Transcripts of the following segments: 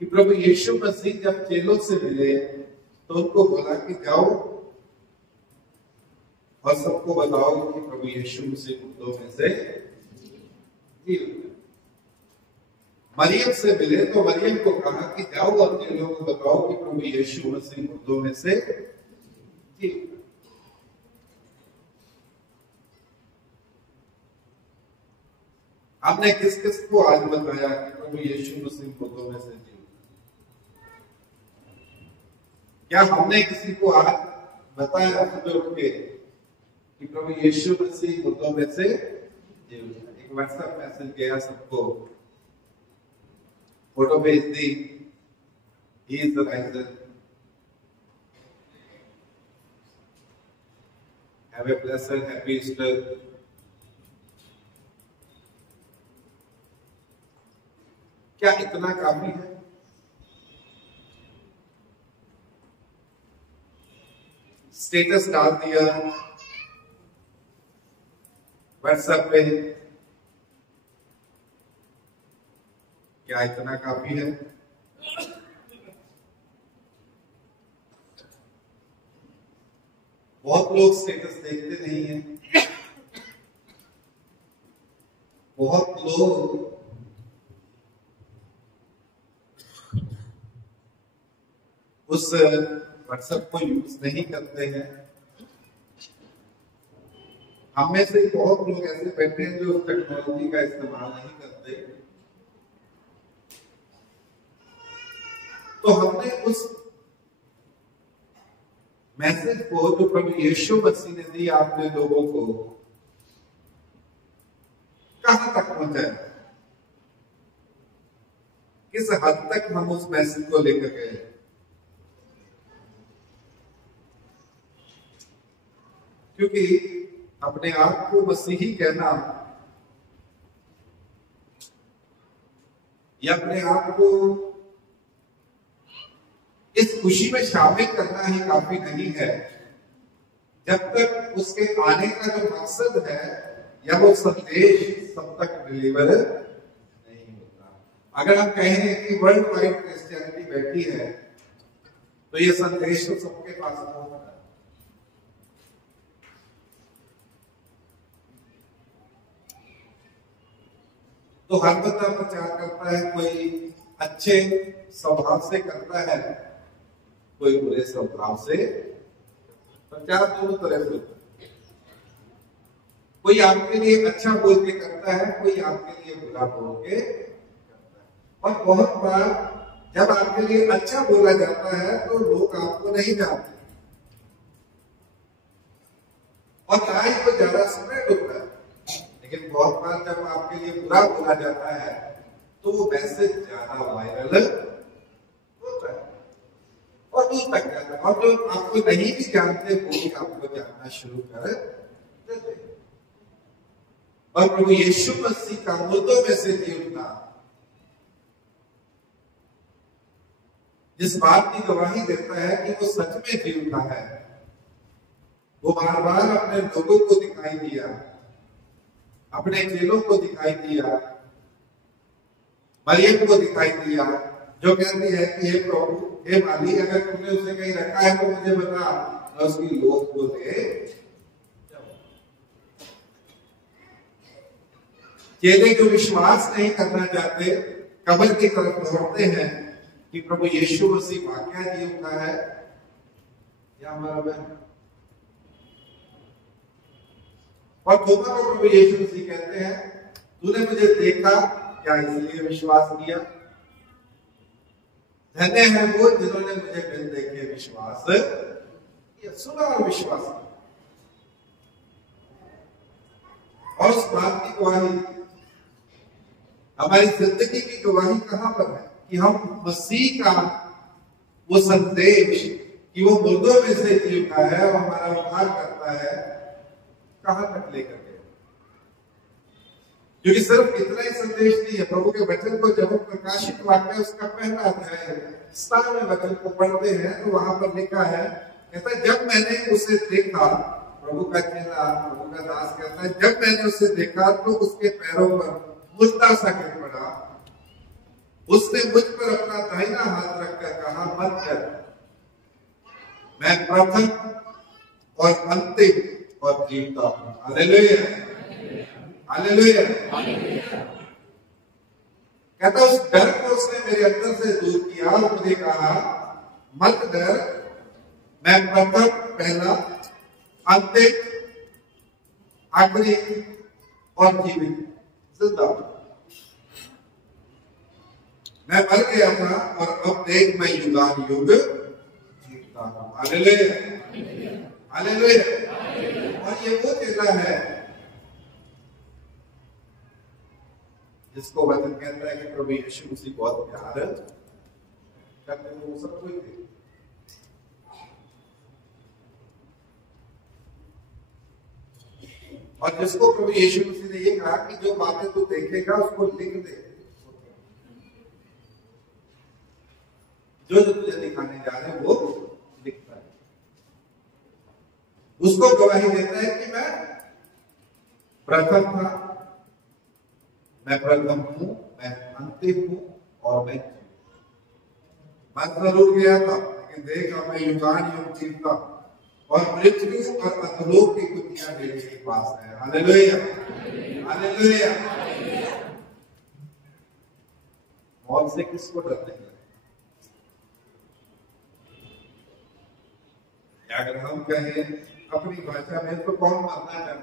कि प्रभु यीशु मसीह जब चेलों से मिले तो उनको बोला कि जाओ और सबको बताओ कि प्रभु यीशु मसीह मुर्दों में से जी उठा। मरियम से मिले तो मरियम को कहा कि जाओ और चेलों को बताओ कि प्रभु यीशु मसीह मुर्दों में से जी उठा। आपने किस किस को आज बताया कि प्रभु यीशु मसीह मुर्दों में से जी उठा? क्या हमने किसी को आज बताया सुबह उठ के कि प्रभु यीशु मसीह मुर्दों में से जी उठा? एक व्हाट्सएप मैसेज गया सबको, फोटो भेज दी, he is the risen, have a blessed happy Easter. क्या इतना काफी है? स्टेटस डाल दिया व्हाट्सएप पे, क्या इतना काफी है? बहुत लोग स्टेटस देखते नहीं हैं, बहुत लोग उस व्हाट्सएप को यूज नहीं करते हैं। हम में से बहुत लोग ऐसे बैठे हैं जो टेक्नोलॉजी का इस्तेमाल नहीं करते। तो हमने उस मैसेज को जो प्रभु यीशु मसीह ने दी आपने लोगों को, कहां तक पहुंचाया? किस हद तक हम उस मैसेज को लेकर गए? क्योंकि अपने आप को मसीही कहना या अपने आप को इस खुशी में शामिल करना ही काफी नहीं है जब तक उसके आने का जो मकसद है या वो संदेश सब तक डिलीवर नहीं होता। अगर हम कहें कि वर्ल्ड वाइड क्रिश्चियनिटी बैठी है तो ये संदेश तो सबके पास होगा। तो हर बंदा प्रचार करता है, कोई अच्छे स्वभाव से करता है, कोई बुरे स्वभाव से। प्रचार दोनों तरह से होता है। कोई आपके लिए अच्छा बोल के करता है, कोई आपके लिए बुरा बोल के करता है। और बहुत बार जब आपके लिए अच्छा बोला जाता है तो लोग आपको नहीं जानते और ना ही को ज्यादा स्प्रेड होता है। लेकिन बहुत बार जब आपके लिए बुरा बोला जाता है तो वो मैसेज ज्यादा वायरल होता है और दूर तक जाता है, और जो आपको नहीं भी जानते वो भी आपको जानना शुरू कर देते हैं। और प्रभु यीशु मसीह का मुर्दों में से जी उठना जिस बात की गवाही देता है कि वो सच में जी उठा है। वो बार बार अपने लोगों को दिखाई दिया, अपने चेलों को दिखाई दिया, मरियम को दिखाई दिया, जो कहती है कि हे प्रभु, हे माली, अगर तुमने उसे कहीं रखा है तो मुझे बता, मैं उसकी लोथ को ले। चेले जो विश्वास नहीं करना चाहते कब्र की तरफ दौड़ते हैं कि प्रभु यीशु मसीह वाकया जी उठा है या हमारा बहन। और थोमा को प्रभु यीशु मसीह कहते हैं, तूने मुझे देखा क्या इसलिए विश्वास किया? धन्य है वो जिन्होंने मुझे बिन देखे विश्वास किया। सुना और विश्वास किया। और उस बात की गवाही, हमारी जिंदगी की गवाही कहां पर है कि हम मसीह का वो संदेश कि वो मुर्दों में से जी उठा है और हमारा उद्धार करता है, कहां तक लेकर गए? क्योंकि सिर्फ इतना ही संदेश नहीं है। प्रभु के वचन को जब हम प्रकाशित वाक्य उसका पहला अध्याय 17वें वचन को पढ़ते हैं तो वहां पर लिखा है, कहता है जब मैंने उसे देखा, प्रभु का चेला, प्रभु का दास कहता है, जब मैंने उसे देखा तो उसके पैरों पर मुर्दा सा गिर पड़ा उसने मुझ पर अपना दाहिना हाथ रखकर कहा, मत डर, मैं प्रथम और अंतिम और जीवता हूं। Hallelujah, hallelujah. कहता उस डर को उसने मेरे अंदर से दूर किया और मुझे कहा, मत डर, मैं प्रथम, पहला, अंतिम, आखिरी और जीवित, जिंदा। मैं मर गया था और अब देख मैं युगान युग जीता हूं। Hallelujah, hallelujah. और ये वो चेला है जिसको वचन कहता है कि प्रभु यीशु मसीह बहुत प्यार करते हैं, वो सब कोई थे। और जिसको प्रभु यीशु मसीह ने ये कहा कि जो बातें तू देखेगा उसको लिख दे, जो जो तुझे दिखाने जा रहे हैं वो लिखता है। उसको गवाही देता है कि मैं प्रथम था, मैं प्रथम हूं, मैं अंतिम हूं और मैं जरूर गया था, लेकिन देखा मैं युगान युग जीवता और मृत्यु और अधोलोक की कुंजियां मेरे पास है। Hallelujah, hallelujah. मौत से किसको डरने लगे? अगर हम कहें अपनी भाषा में, तो कौन मरना चाहता है?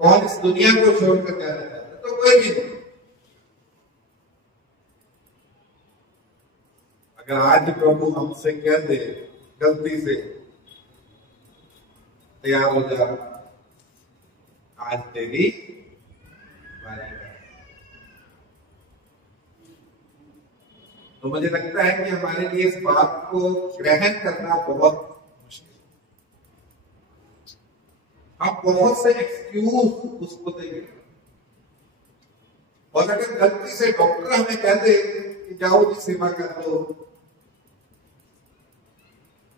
कौन इस दुनिया को छोड़कर जाना चाहता है? तो कोई भी नहीं। अगर आज प्रभु हमसे कह दे गलती से, तैयार हो जा, आज तेरी बारी है, तो मुझे लगता है कि हमारे लिए इस बात को ग्रहण करना बहुत मुश्किल है। हम बहुत से एक्सक्यूज उसको देंगे, और अगर गलती से डॉक्टर हमें कह दे कि जाओ जी सेवा कर दो,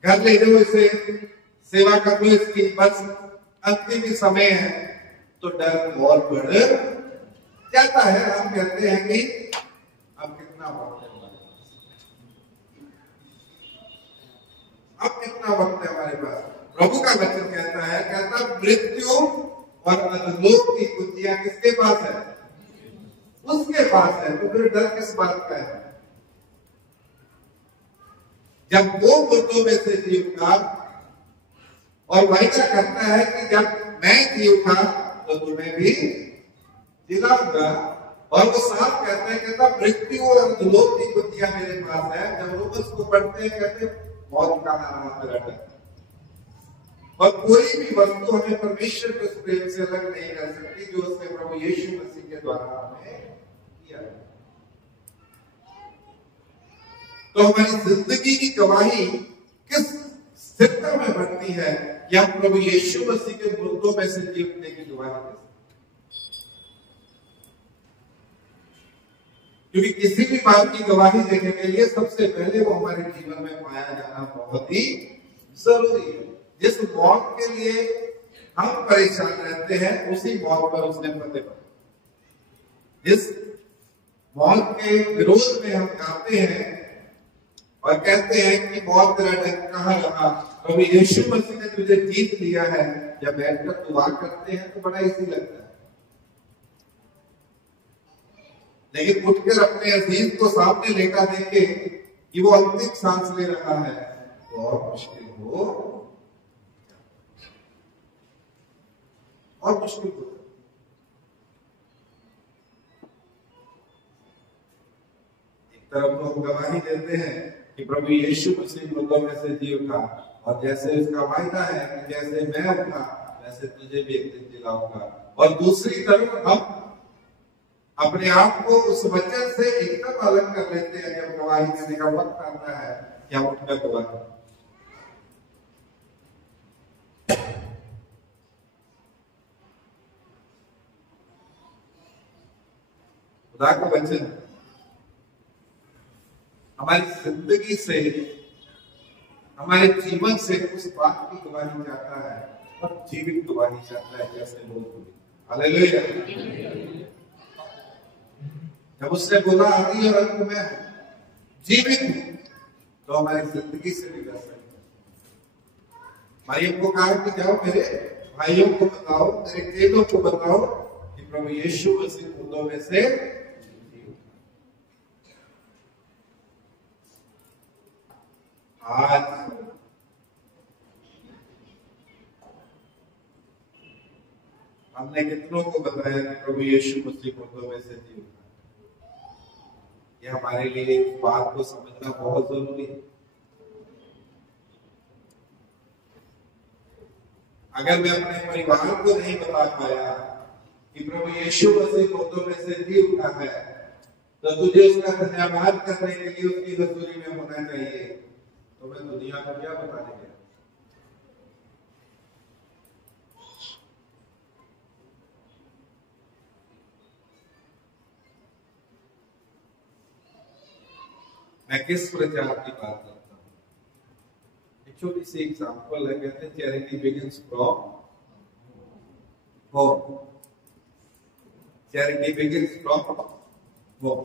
घर ले जाओ इसे, सेवा कर लो इसकी, बस अंतिम ही समय है, तो डर और बढ़ जाता है। हम कहते हैं कि अब कितना वक्त है, अब कितना वक्त है हमारे पास। प्रभु का वचन कहता है, कहता मृत्यु और अधोलोक की कुंजियां किसके पास है? उसके पास है। तो फिर डर किस बात का है? जब वो मुर्दों में से जी उठा और वायदा करता है कि जब मैं जी उठा तो तुम्हें भी जिलाऊंगा, और वो साफ कहता है, कहता मृत्यु और अधोलोक की कुंजियां मेरे पास है। जब लोग उसको पढ़ते हैं, कहते मौत का नाम मेरा डर, और कोई भी वस्तु हमें परमेश्वर के प्रेम से अलग नहीं कर सकती जो उसने प्रभु यीशु मसीह के द्वारा हमें किया। तो हमारी जिंदगी की गवाही किस स्थिरता में बनती है, या प्रभु यीशु मसीह के मुर्दों में से जी उठने की गवाही? क्योंकि किसी भी बात की गवाही देने के लिए सबसे पहले वो हमारे जीवन में पाया जाना बहुत ही जरूरी है। जिस मौत के लिए हम परेशान रहते हैं, उसी मौत पर उसने फतेह पाई। जिस मौत के विरोध में हम गाते हैं और कहते हैं कि मौत तेरा डंक कहां रहा, प्रभु यीशु मसीह ने तुझे जीत लिया है, जब बैठकर दुआ करते हैं तो बड़ा इजी लगता है। लेकिन उठकर अपने अजीज को सामने लेकर देखे कि वो अंतिम सांस ले रहा है, बहुत मुश्किल हो, और मुश्किल हो। एक तरफ तो हम गवाही देते हैं कि प्रभु यीशु मसीह मुर्दों में से जी उठा, और जैसे उसका वायदा है कि जैसे मैं उठा वैसे तुझे भी एक दिन जिलाऊंगा, और दूसरी तरफ हम अपने आप को उस वचन से एकदम अलग कर लेते हैं। जब गवाही देने का वक्त आता है कि हम उठकर गवाही, खुदा का वचन हमारी जिंदगी से, हमारे जीवन से उस बात की गवाही चाहता है, और जीवित गवाही चाहता है, जैसे लोग। हालेलुया। जब उसने बोला आदि और अंत में जीवित हूं, तो हमारी जिंदगी से भी डर सकते। भाइयों को कहा कि जाओ मेरे भाइयों को बताओ, मेरे चेलों को बताओ कि प्रभु यीशु मसीह मुर्दों में से आज हमने कितनों को बताया कि प्रभु यीशु मसीह मुर्दों में से जी उठा। यह हमारे लिए इस बात को समझना बहुत जरूरी है। अगर मैं अपने परिवार को नहीं बता पाया कि प्रभु यीशु मसीह मुर्दों में से जी उठा है, तो तुझे उसका धन्यवाद करने के लिए उसकी हजूरी में होना चाहिए। तो मैं दुनिया को क्या बताने गया? मैं किस प्रचार की बात करता हूं? एक छोटी सी एग्जांपल है, कहते हैं charity begins from home. Charity begins from home.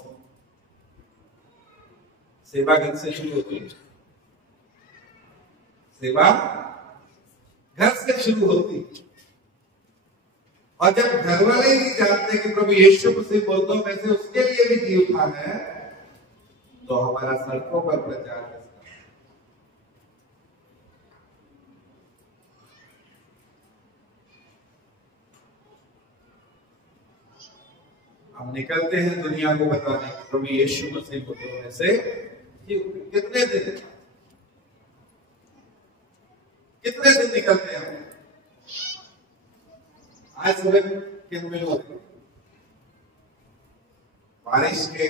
सेवा घर से शुरू होती है। सेवा घर से शुरू होती है। और जब घर वाले ही जानते कि प्रभु यीशु मसीह मुर्दों में से उसके लिए भी जी उठा है, तो हमारा सड़कों पर प्रचार किसका? हम निकलते हैं दुनिया को बताने कि प्रभु यीशु मसीह मुर्दों में से कितने दिन निकलते हैं? आज सुबह किन में हो बारिश के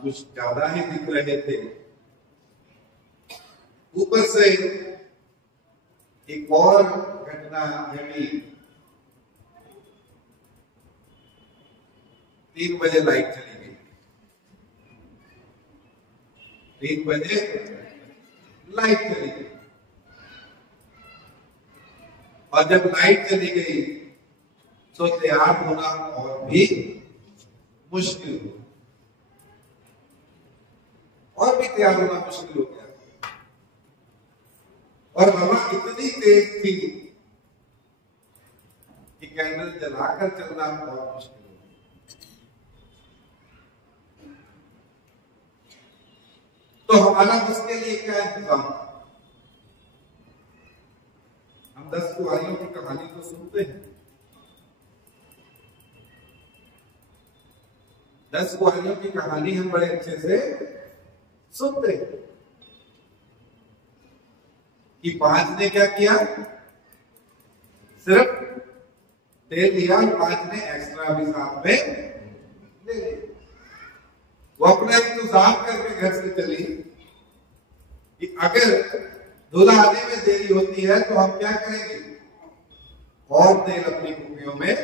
कुछ ज्यादा ही दिख रहे थे। ऊपर से एक और घटना घटी। 3 बजे लाइट चली गई। 3 बजे लाइट चली गई। और जब लाइट चली गई तो तैयार होना और भी मुश्किल हुआ। और भी तैयार होना मुश्किल हो गया। और हवा इतनी तेज थी कि कैंडल जलाकर चलना बहुत मुश्किल हो गया। तो हमारा उसके लिए क्या इंतजाम? हम 10 कुंवारियों की कहानी तो सुनते हैं। 10 कुंवारियों की कहानी हम बड़े अच्छे से सुनते हैं कि 5 ने क्या किया? सिर्फ तेल लिया और 5 ने एक्स्ट्रा भी साथ में ले लिया। वो अपना इंतजाम करके घर से चली कि अगर दूल्हा आने में देरी होती है तो हम क्या करेंगे? और तेल अपनी कुपियों में,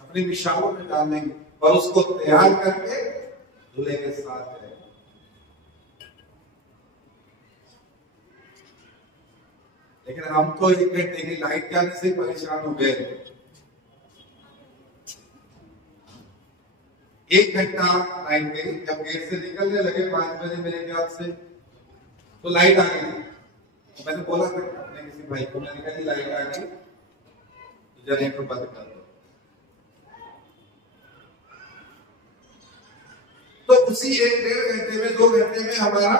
अपनी विशालों में डाल देंगे और उसको तैयार करके दूल्हे के साथ जाएंगे। लेकिन हम तो 1 घंटे की लाइट जाने से परेशान हो गए। 1 घंटा लाइट गई। जब गेट से निकलने लगे 5 बजे मेरे ख्याल से, तो लाइट आ गई। तो मैंने बोला अपने किसी भाई को, मैंने कहा लाइट आ गई तो जनरेटर बंद कर दो। तो उसी 1-1.5 घंटे में, 2 घंटे में हमारा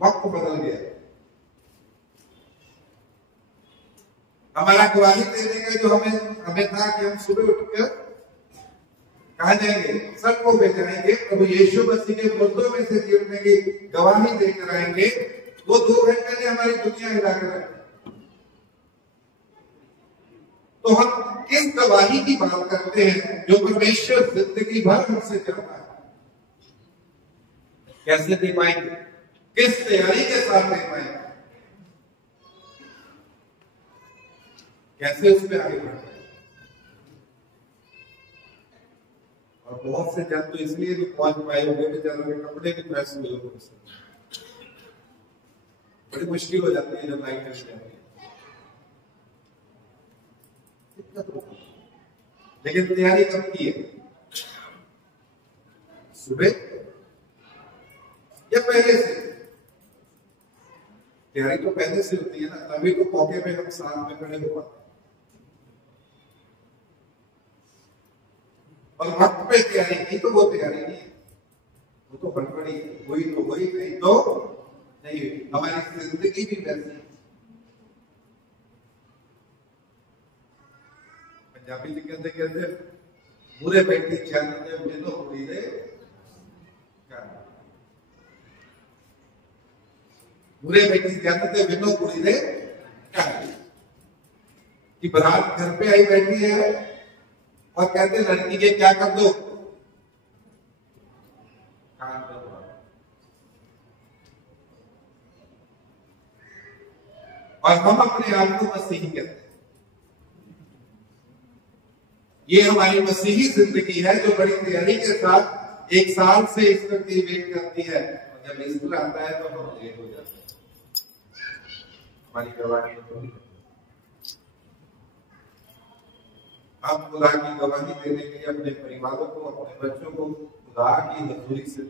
वक्त बदल गया। हमारा गवाही देने का जो हमें था कि हम सुबह उठकर कहा जाएंगे, सड़कों पे जाएंगे, प्रभु यीशु मसीह के मुर्दों में से जी उठने की गवाही देकर आएंगे, वो 2 घंटे ने हमारी दुनिया हिलाकर रखी। तो हम किस गवाही की बात करते हैं जो परमेश्वर जिंदगी भर हमसे चाहता है? कैसे दे पाएंगे? किस तैयारी के साथ दे पाएंगे? कैसे उस पर आगे बढ़ते हैं? और बहुत से जन तो इसलिए भी पहुंच पाए होंगे बेचारों के कपड़े भी प्रेस हुए होंगे। बड़ी मुश्किल हो जाती है जब लाइट चली जाती है। लेकिन तैयारी कब की है? सुबह या पहले से? तैयारी तो पहले से होती है ना, तभी तो मौके पे हम साथ में खड़े हो पाते। और वक्त पे तैयारी की तो वो तैयारी नहीं है, वो तो हड़बड़ी हुई तो हुई, नहीं तो नहीं हुई। हमारी जिंदगी भी वैसी है। पंजाबी जी कहते कहते बुरे बैठी चैन दे मेनू कुड़ी दे बुरे बैठी चैन दे मेनू कुड़ी दे कि बारात घर पे आई बैठी है और कहते लड़की के क्या कर दो, कान कर दो। और हम अपने आप को मसीही कहते हैं। ये हमारी मसीही जिंदगी है जो बड़ी तैयारी के साथ 1 साल से इस वक्त की वेट करती है, और जब ईस्टर आता है तो हम लेट हो जाते हैं। हमारी गवाही हम खुदा की गवाही देने के लिए अपने परिवारों को, अपने बच्चों को खुदा की हजूरी से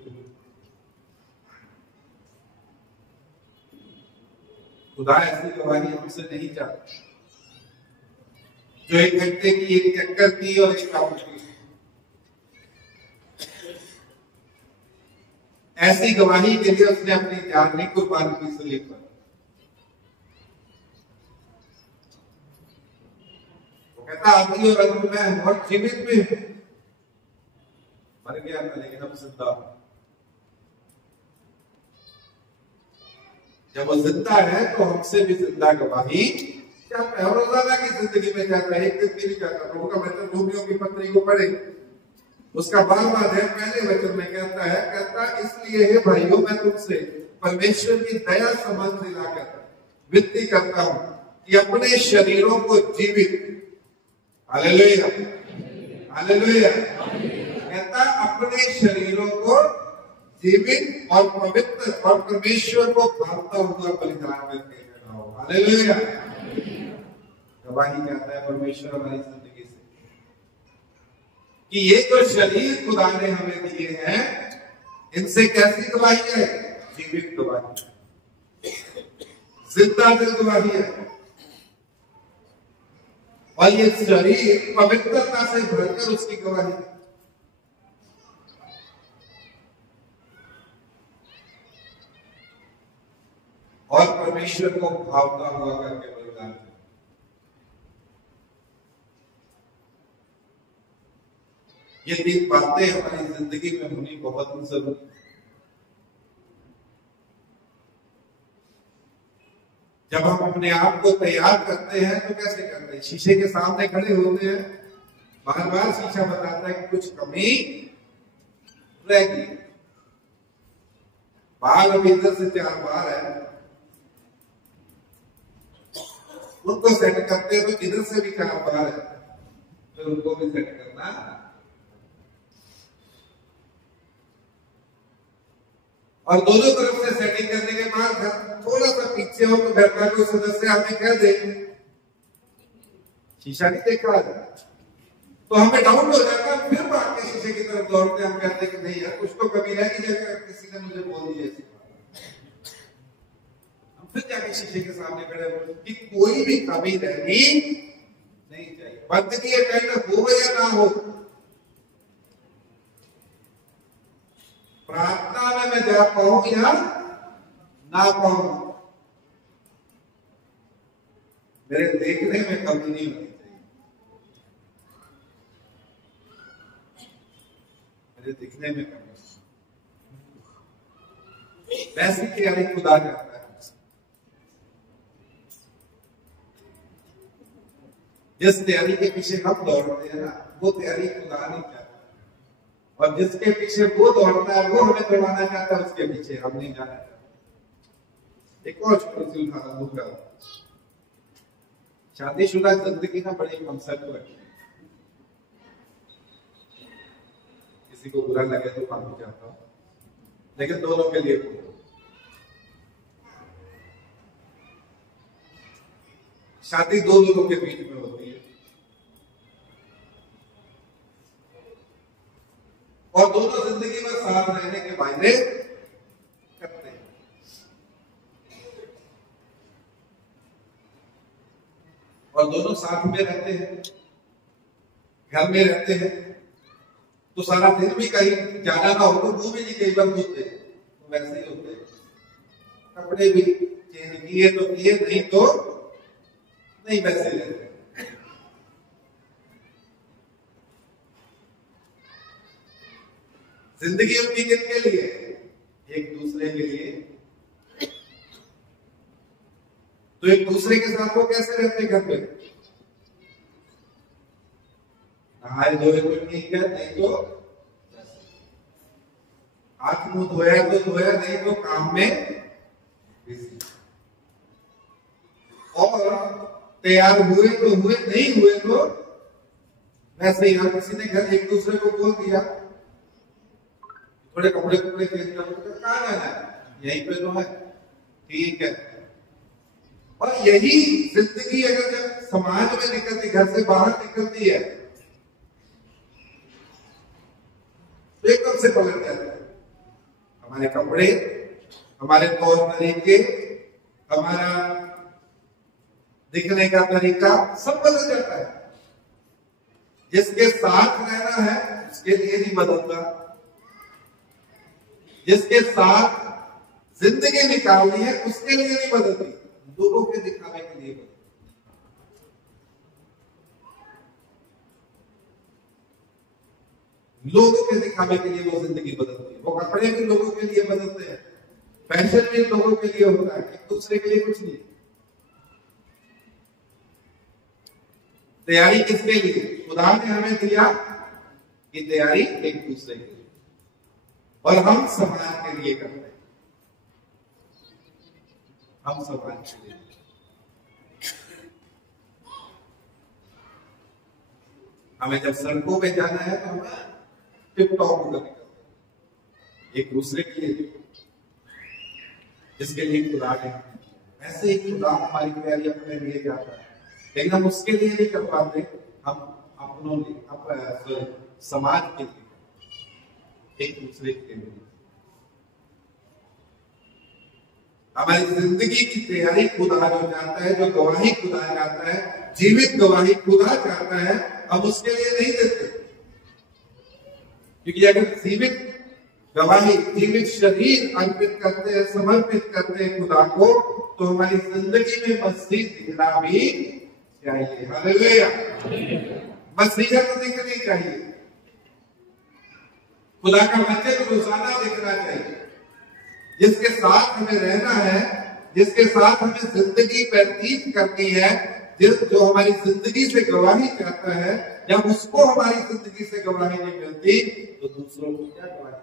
खुदा ऐसी गवाही हमसे नहीं चाहता जो 1 घंटे की, 1 चक्कर की और 1 काउंट की। ऐसी गवाही के लिए उसने अपनी जान नहीं कुर्बान की सलीब पर। वो कहता आदि और अंत में हूं और जीवित भी हूं। मर गया था लेकिन अब जिंदा हूं। जब वो जिंदा है तो हमसे भी जिंदा गवाही चाहता है, और रोजाना की जिंदगी में चाहता है, एक दिन भी नहीं चाहता। प्रभु का वचन रोमियो की पत्री को पढ़े, उसका 12वां अध्याय पहले वचन में कहता इसलिए हे भाइयों मैं तुमसे परमेश्वर की दया संबंध दिलाकर विनती करता हूं कि अपने शरीरों को जीवित, हालेलुया हालेलुया, कहता अपने शरीरों को जीवित और पवित्र और परमेश्वर को भावता हुआ बलिदान करके चढ़ाओ। हालेलुया। गवाही चाहता है परमेश्वर हमारी जिंदगी से कि ये जो शरीर खुदा ने हमें दिए हैं, इनसे कैसी गवाही है? जीवित गवाही, जिंदा दिल गवाही है। और ये शरीर पवित्रता से भरकर उसकी गवाही है। और परमेश्वर को भावता हुआ करके बलिदान। ये 3 बातें हमारी जिंदगी में होनी बहुत ही जरूरी है। जब हम अपने आप को तैयार करते हैं तो कैसे करते हैं? शीशे के सामने खड़े होते हैं, बार बार शीशा बताता है कि कुछ कमी रह गई, बाल अभी इधर से 4 बार है, उनको सेट करते हैं तो इधर से भी 4 बार है, तो उनको भी सेट करना। और दोनों तरफ से सेटिंग करने के बाद थोड़ा सा पीछे हो तो घर का कोई सदस्य हमें कह दे शीशा नहीं देखा, तो हमें डाउन हो जाता है। फिर भाग के शीशे की तरफ दौड़ते हम कहते हैं कि नहीं यार कुछ तो कमी रह गई, किसी ने मुझे बोल दिया। हम फिर जाके शीशे के सामने खड़े हो कि कोई भी कमी रहनी नहीं चाहिए, बंदगी अटेंड हो या ना हो। प्रार्थना में मैं जा पाऊं या ना पाऊं, मेरे देखने में कमी नहीं होनी चाहिए, मेरे दिखने में कमी। वैसी तैयारी खुदा करता है। जिस तैयारी के पीछे हम दौड़ते हैं ना, वो तैयारी खुदा नहीं चाहता। और जिसके पीछे वो दौड़ता है, वो हमें दौड़ाना चाहता है, उसके पीछे हम नहीं जाना चाहते। एक और छोटी सी उदाहरण दूंगा। शादीशुदा जिंदगी ना बड़ी कंसेप्ट है, किसी को बुरा लगे तो माफी चाहता हूं, लेकिन दोनों के लिए शादी 2 लोगों के बीच में होती है। और दोनों जिंदगी में साथ रहने के वायदे करते हैं। और दोनों साथ में रहते हैं, घर में रहते हैं, तो सारा दिन भी कहीं जाना ना हो तो वो भी नहीं कई बार होते, तो वैसे ही होते हैं। कपड़े भी चेंज किए तो किए, नहीं तो नहीं, वैसे ही रहते हैं। जिंदगी उनकी किसके लिए? एक दूसरे के लिए। तो एक दूसरे के साथ वो कैसे रहते घर पे? नहाए धोए तो ठीक है, नहीं तो हाथ मुंह धोया तो धोया, नहीं तो काम में बिजी। और तैयार हुए तो हुए, नहीं हुए तो वैसे ही। किसी ने घर एक दूसरे को बोल दिया थोड़े कपड़े चेंज कर, कहाँ जाना है? यहीं पे तो है, ठीक है। और यही जिंदगी अगर जब समाज में निकलती, घर से बाहर निकलती है, तो एकदम से पलट जाता है। हमारे कपड़े, हमारे तौर तरीके, हमारा दिखने का तरीका सब बदल जाता है। जिसके साथ रहना है उसके लिए नहीं बदलता, जिसके साथ जिंदगी निकालनी है उसके लिए नहीं बदलती, लोगों के दिखावे के लिए बदलती। लोगों के दिखावे के लिए वो जिंदगी बदलती है। वो कपड़े भी लोगों के लिए बदलते हैं, फैशन भी लोगों के लिए होता है, एक दूसरे के लिए कुछ नहीं। तैयारी किसके लिए? खुदा ने हमें दिया कि तैयारी एक दूसरे के लिए, और हम समाज के लिए करते हैं। हम समाज के लिए, हमें जब सड़कों पे जाना है तो हमें टिप टॉप होकर निकलते हैं, एक दूसरे के लिए, जिसके लिए खुदा ने। ऐसे ही खुदा हमारी तैयारी अपने लिए जाता है, लेकिन हम उसके लिए नहीं कर पाते, हम अपनों लिए, समाज के लिए, एक दूसरे के लिए। हमारी जिंदगी की तैयारी खुदा जो चाहता है, जो गवाही खुदा चाहता है, जीवित गवाही खुदा चाहता है, हम उसके लिए नहीं देते। क्योंकि अगर जीवित गवाही, जीवित शरीर अर्पित करते हैं, समर्पित करते हैं खुदा को, तो हमारी जिंदगी में मसीह दिखना भी चाहिए। हालेलुया। मसीहत दिखनी चाहिए, खुदा का वचन रोजाना दिखना चाहिए। जिसके साथ हमें रहना है, जिसके साथ हमें जिंदगी व्यतीत करनी है, जो हमारी जिंदगी से गवाही चाहता है, जब उसको हमारी जिंदगी से गवाही नहीं मिलती तो दूसरों को क्या गवाही?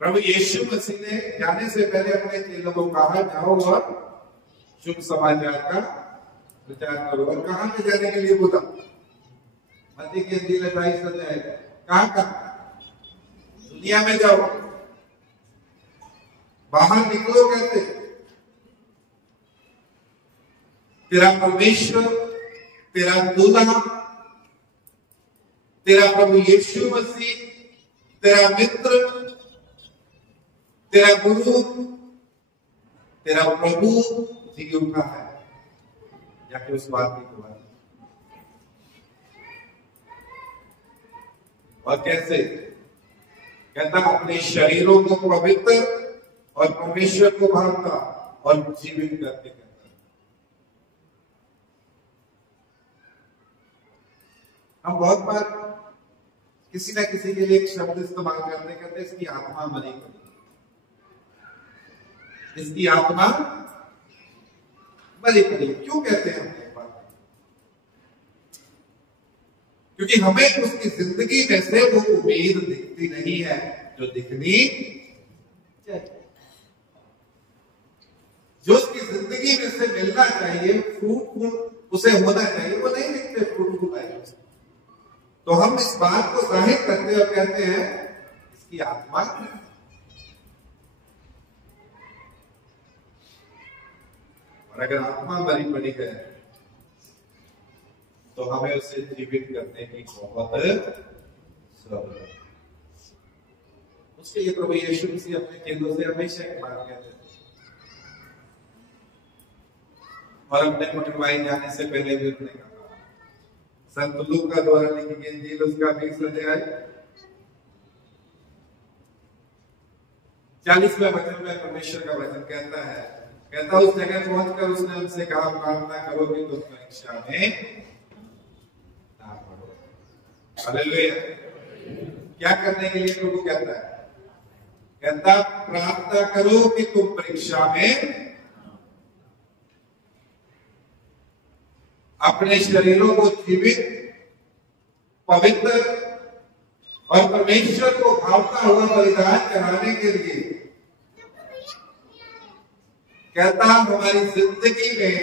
प्रभु यीशु मसीह ने जाने से पहले अपने चेलों को कहा, जाओ और शुभ समाचार का प्रचार करो। और कहां पे जाने के लिए बोला? मत्ती के 28 अध्याय। कहां? दुनिया में जाओ, बाहर निकलो। कहते तेरा परमेश्वर, तेरा दूल्हा, तेरा प्रभु यीशु मसीह, तेरा मित्र, तेरा गुरु, तेरा प्रभु जी उठा है। जाके उस बात की गवाही। और कैसे? कहता अपने शरीरों को पवित्र और परमेश्वर को भावता और जीवित करके कहता। हम बहुत बार किसी ना किसी के लिए एक शब्द इस्तेमाल करते, कहते इसकी आत्मा मरी पड़ी, इसकी आत्मा मरी पड़ी। क्यों कहते हैं हम ये बात? क्योंकि हमें उसकी जिंदगी में से वो उम्मीद दिखती नहीं है जो दिखनी चाहिए। जो उसकी जिंदगी में से मिलना चाहिए, फ्रूटफुल उसे होना चाहिए, वो नहीं दिखते फ्रूटफुल है। तो हम इस बात को जाहिर करते और कहते हैं इसकी आत्मा। और अगर आत्मा मरी पड़ी है तो हमें उसे जीवित करने की बहुत जरूरत है। उसके लिए प्रभु यीशु मसीह अपने चेलों से हमेशा एक बात कहते थे और अपने पकड़वाए जाने से पहले भी उसने कहा। संत लूका द्वारा लिखी गई इंजील उसका 20 अध्याय 40वें वचन में परमेश्वर का वचन कहता उस जगह पहुंचकर उसने उनसे कहा, प्रार्थना करो कि तुम परीक्षा में ना पड़ो। हालेलुया। क्या करने के लिए प्रभु कहता है? कहता प्रार्थना करो कि तुम परीक्षा में अपने शरीरों को जीवित, पवित्र और परमेश्वर को भावता हुआ बलिदान चढ़ाने के लिए। कहता हमारी जिंदगी में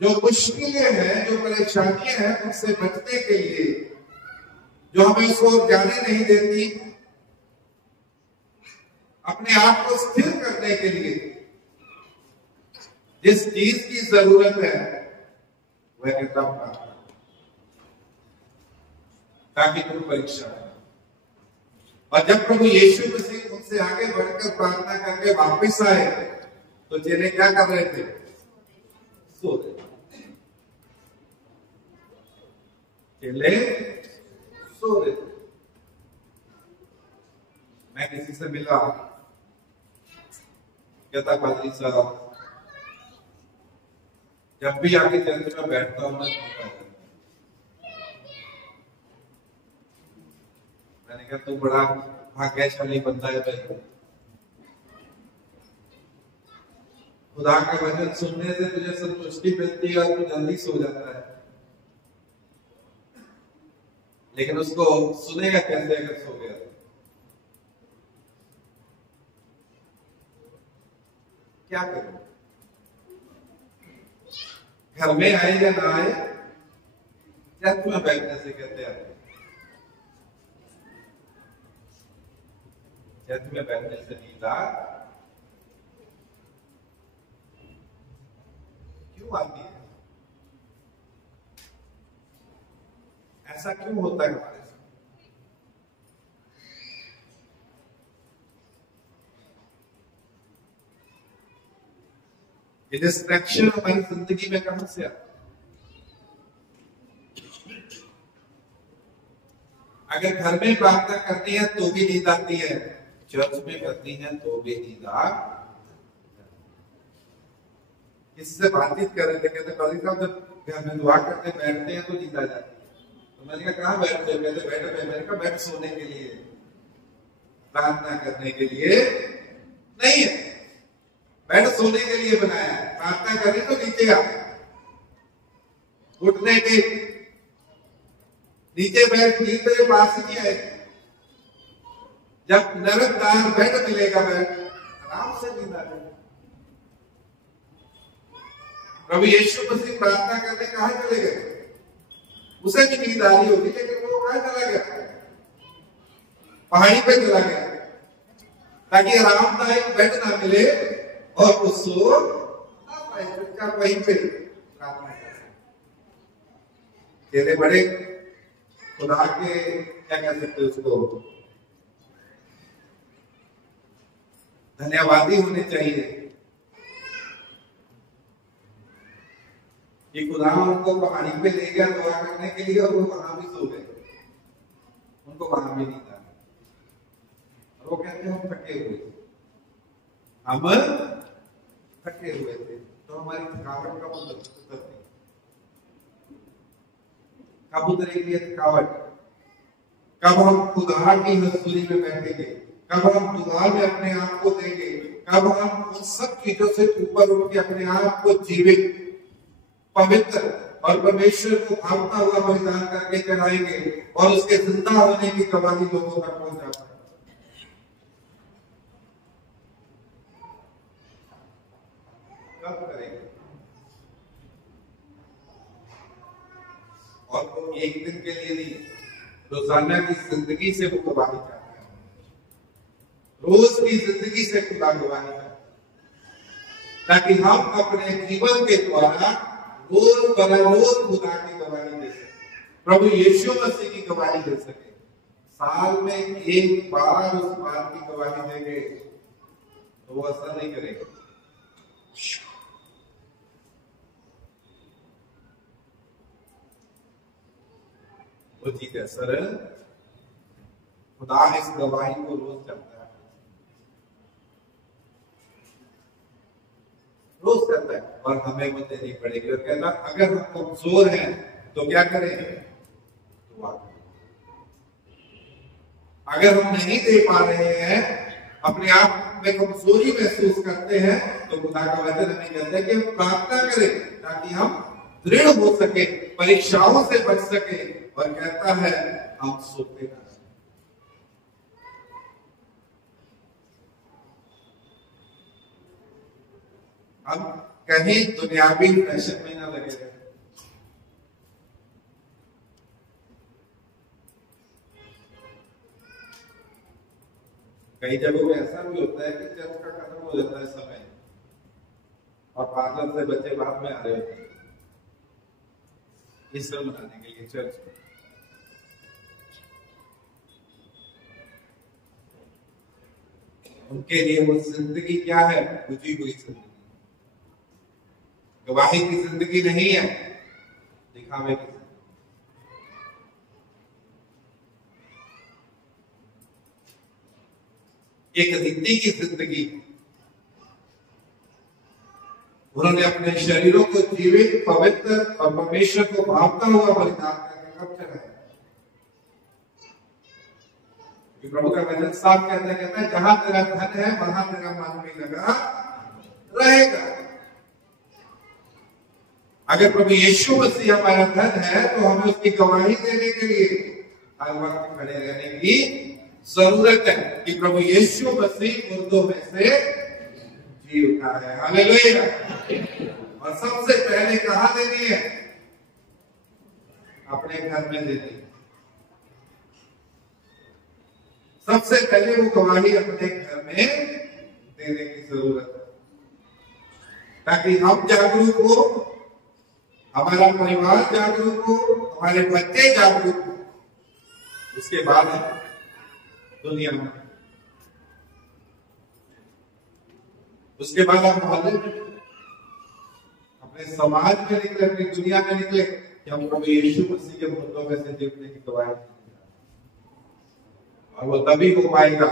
जो मुश्किलें हैं, जो परेशानियां हैं, उनसे बचने के लिए, जो हमें उसको जाने नहीं देती, अपने आप को स्थिर करने के लिए जिस चीज की जरूरत है वह कहता प्रार्थना, ताकि तुम परीक्षा में। और जब प्रभु यीशु मसीह उनसे आगे बढ़कर प्रार्थना करके वापस आए तो चेले क्या कर रहे थे? सो रहे। चेले सो रहे थे। मैं किसी से मिला, कहता पादरी साहब जब भी आके चर्च में बैठता हूं मैंने कहा तू बड़ा भाग्यशाली बंदा है भाई, खुदा का वचन सुनने से तुझे संतुष्टि मिलती है और तू जल्दी सो जाता है। लेकिन उसको सुनेगा कैसे अगर सो गया? क्या करूं? घर में आए या ना आए, चर्च में बैठने से कहते हैं, चर्च में बैठने से नींद क्यों आती है? ऐसा क्यों होता है हमारे साथ? ये डिस्ट्रैक्शन हमारी जिंदगी में कहां से आता? अगर घर में प्रार्थना करनी है तो भी नींद आती है, चर्च में करनी है तो भी नींद आती। किससे बातचीत कर रहे थे, कहते पादरी साहब जब घर में दुआ करते बैठते हैं तो नींद आ जाती है। तो मैंने कहा कहाँ बैठते हैं? कहते बैठे। मैंने कहा बैठ सोने के लिए, प्रार्थना करने के लिए नहीं है, बेड सोने के लिए बनाया है। प्रार्थना करें तो नीचे आ, घुटने के नीचे बैठ, नींद तेरे पास ही है। जब नरकदार बेड मिलेगा, बेड आराम से नींद आ जाएगी। प्रभु यीशु मसीह प्रार्थना करने कहां चले गए? उसे भी नींद आ रही होगी, लेकिन वो कहां चला गया? पहाड़ी पे चला गया, ताकि आरामदायक बेड ना मिले और उसको वहीं पे प्रार्थना करें। चेले बड़े खुदा के क्या कह सकते उसको धन्यवादी होने चाहिए कि खुदा उनको पहाड़ी पे ले गया दुआ करने के लिए और वो वहां भी सो गए, उनको वहां भी नहीं था। और वो कहते हैं हम थके हुए थे, हम थके हुए थे। तो हमारी थकावट कब उतरती? कब उतरेगी ये थकावट? कब हम खुदा की हजूरी में बैठेंगे? कब हम खुदा में अपने आप को देंगे? कब हम उन सब चीजों से ऊपर उठ के अपने आप को जीवित, पवित्र और परमेश्वर को भावता हुआ बलिदान करके चढ़ाएंगे और उसके जिंदा होने की गवाही लोगों तक पहुंच जाता है? कब करेंगे? और वो एक दिन के लिए नहीं, रोजाना की जिंदगी से वो गवाही चाहते हैं, रोज की जिंदगी से खुदा गवाही चाहते हैं, ताकि हम अपने जीवन के द्वारा रोज रोज खुदा की गवाही दे सके, प्रभु यीशु मसीह की गवाही दे सके। साल में एक बार उस बात की गवाही देंगे तो वो असर नहीं करेगा। वो चीज असर खुदा इस गवाही को रोज करता है, रोज करता है, और हमें वो देनी पड़ेगी। और कहता अगर हम कमजोर हैं तो क्या करें, दुआ करें। अगर हम नहीं दे पा रहे हैं, अपने आप में कमजोरी महसूस करते हैं, तो खुदा का वचन हमें कहता है कि हम प्रार्थना करें ताकि हम दृढ़ हो सके, परीक्षाओं से बच सके। और कहता है हम सोते ना, हम कहीं दुनियावी फैशन में ना लगे रहे। कई जगहों में ऐसा भी होता है कि चर्च का खत्म हो जाता है समय, और पार्लर से बच्चे बाद में आ रहे होते हैं ईस्टर मनाने के लिए चर्च में। उनके लिए वो जिंदगी क्या है, बुझी हुई जिंदगी, गवाही की जिंदगी नहीं है, दिखावे की। एक रीति की जिंदगी, उन्होंने अपने शरीरों को जीवित, पवित्र और परमेश्वर को भावता हुआ बलिदान करके कब चढ़ाया? प्रभु का वचन साफ कहता है जहां तेरा धन है वहां तेरा मन भी लगा रहेगा। अगर प्रभु यीशु मसीह हमारा धन है तो हमें उसकी गवाही देने के लिए हर वक्त खड़े रहने की जरूरत है कि प्रभु यीशु मसीह मुर्दों में से जी उठा है। हालेलुया। और सबसे पहले कहां देनी है? अपने घर में देनी है। सबसे पहले वो गवाही अपने घर में देने की जरूरत है, ताकि हम जागरूक हो, हमारा परिवार जागरूक हो, हमारे बच्चे जागरूक हो। उसके बाद दुनिया में, उसके बाद हम मोहल्ले में, अपने समाज में निकले, अपनी दुनिया में निकले कि हम प्रभु यीशु मसीह के मुर्दों में से जीवने की गवाही। और वो तभी हो पाएगा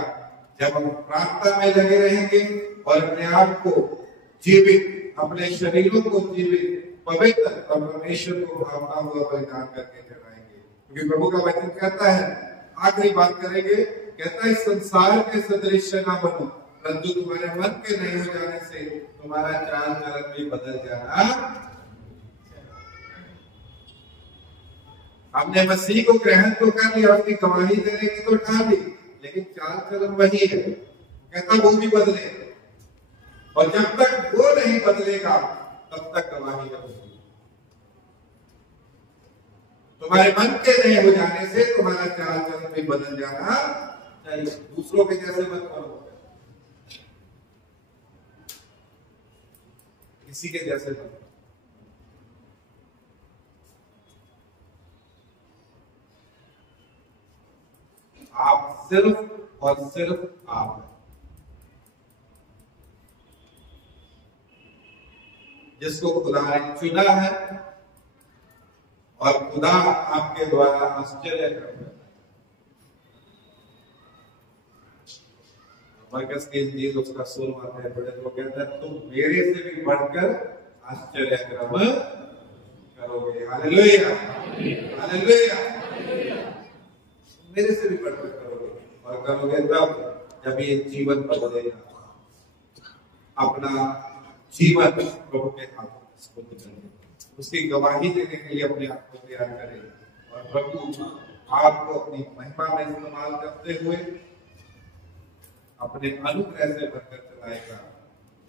जब हम प्रार्थना में लगे रहेंगे और अपने आप को जीवित, अपने शरीरों को जीवित, पवित्र और परमेश्वर को भावता हुआ बलिदान करके चढ़ाएंगे। क्योंकि प्रभु का वचन कहता है, आखिरी बात करेंगे, कहता है संसार के सदृश ना बनो, परंतु तुम्हारे मन के नहीं हो जाने से तुम्हारा चाल चलन भी बदल जाना। हमने मसीह को ग्रहण तो कर लिया, उसकी गवाही देने की तो ठान ली, लेकिन चाल चलन वही है। कहता वो भी बदले, और जब तक वो नहीं बदलेगा तब तक गवाही नहीं होगी। तुम्हारे मन के नहीं हो जाने से तुम्हारा चाल चलन भी बदल जाना चाहिए। दूसरों के जैसे मत बनो, किसी के जैसे मत। आप सिर्फ और सिर्फ आप हैं, जिसको खुदा ने चुना है, और खुदा आपके द्वारा आश्चर्य करता है। मरकज के लिए उसका सुर मारते हैं बड़े, तो कहता है तुम मेरे से भी बढ़कर आश्चर्य करोगे। Hallelujah, hallelujah. मेरे से भी बढ़कर करोगे, और करोगे तब जब ये जीवन बदलेगा। अपना जीवन प्रभु के हाथ में निकले, उसकी गवाही देने के लिए अपने आप को तैयार करें, और प्रभु आपको अपनी महिमा में इस्तेमाल करते हुए अपने अनुग्रह से भरकर चलाएगा,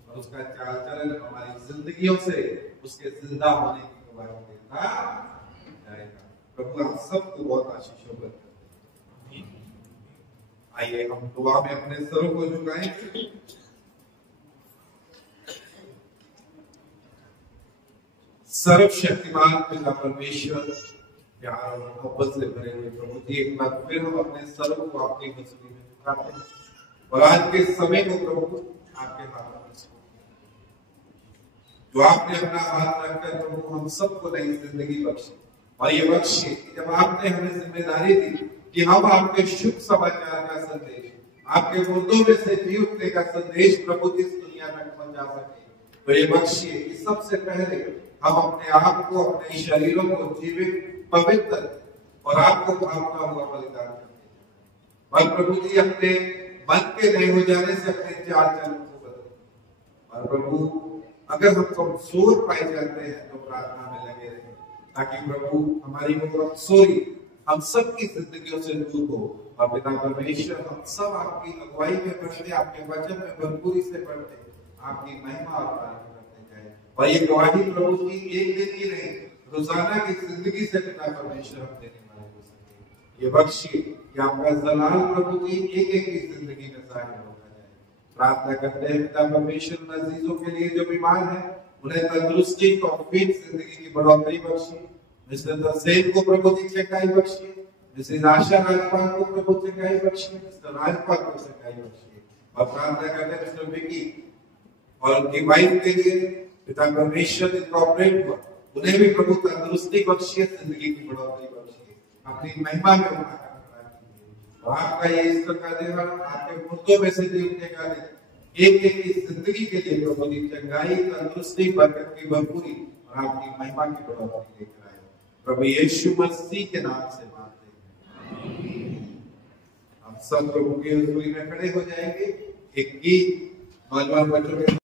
और उसका चाल चलन हमारी जिंदगियों से उसके जिंदा होने की गवाही देता जाएगा। प्रभु आप सबको बहुत आशीषों पर। आइए हम दुआ में अपने सरों को झुकाएं। सर्वशक्तिमान पिता परमेश्वर, प्यार और मोहब्बत से भरे हुए प्रभु जी, एक बार फिर हम अपने सरों को आपकी हजूरी में झुकाते हैं और आज के समय को प्रभु आपके हाथों में जो आपने अपना हाथ रखकर प्रभु हम सबको नई जिंदगी बख्शी, और ये बख्शी जब आपने हमें जिम्मेदारी दी कि हम आपके शुभ समाचार का संदेश, आपके मुर्दों में से जी उठने का संदेश प्रभु इस दुनिया तक पहुंचा सके, तो ये बख्शी कि सबसे पहले हम अपने आप को, अपने शरीरों को जीवित, पवित्र और आपको भावता हुआ बलिदान करते हैं। और प्रभु जी अपने मन के नए हो जाने से अपने चाल चलन को बदले। और प्रभु अगर हम कमजोर पाए जाते हैं तो प्रार्थना में लगे रहे, ताकि प्रभु हमारी वो कमजोरी हम सबकी जिंदगियों से दूर हो और पिता परमेश्वर हम सब आपकी अगुवाई में बढ़ते, आपके वचन में भरपूरी से बढ़ते, आपकी महिमा और तारीफ करते जाए। और ये गवाही प्रभु की एक दिन की नहीं, रोजाना की जिंदगी से पिता परमेश्वर हम देने वाले हो सके। ये बख्शी कि आपका जलाल प्रभु जी एक एक की जिंदगी में जाहिर होता जाए। प्रार्थना करते हैं पिता परमेश्वर उन अजीजों के लिए जो बीमार है, उन्हें तंदुरुस्ती, तौफीक, जिंदगी की बढ़ोतरी बख्शी। मिस्टर तसेम को प्रभु जी चंगाई बख्शी, मिसेज आशा राजपाल को प्रभु चंगाई बख्शी, मिस्टर राजपाल को चंगाई बख्शी। और प्रार्थना करते हैं मिस्टर विकी और उनकी वाइफ के लिए पिता परमेश्वर इनकॉर्पोरेट हुआ, उन्हें भी प्रभु तंदुरुस्ती बख्शिए, जिंदगी की बढ़ोतरी बख्शिए, अपनी महिमा में उठाकर खड़ा कीजिए। और आपका ये ईस्टर का दिन, आपके मुर्दों में से जी उठने का दिन, एक एक की जिंदगी के लिए प्रभु जी चंगाई, तंदुरुस्ती, बरकत की भरपूरी और आपकी महिमा की बढ़ोतरी लेकर आए। प्रभु यीशु मसीह के नाम से मांगते हैं। हम सब प्रभु की हजूरी में खड़े हो जाएंगे। एक गीत नौजवान बच्चों के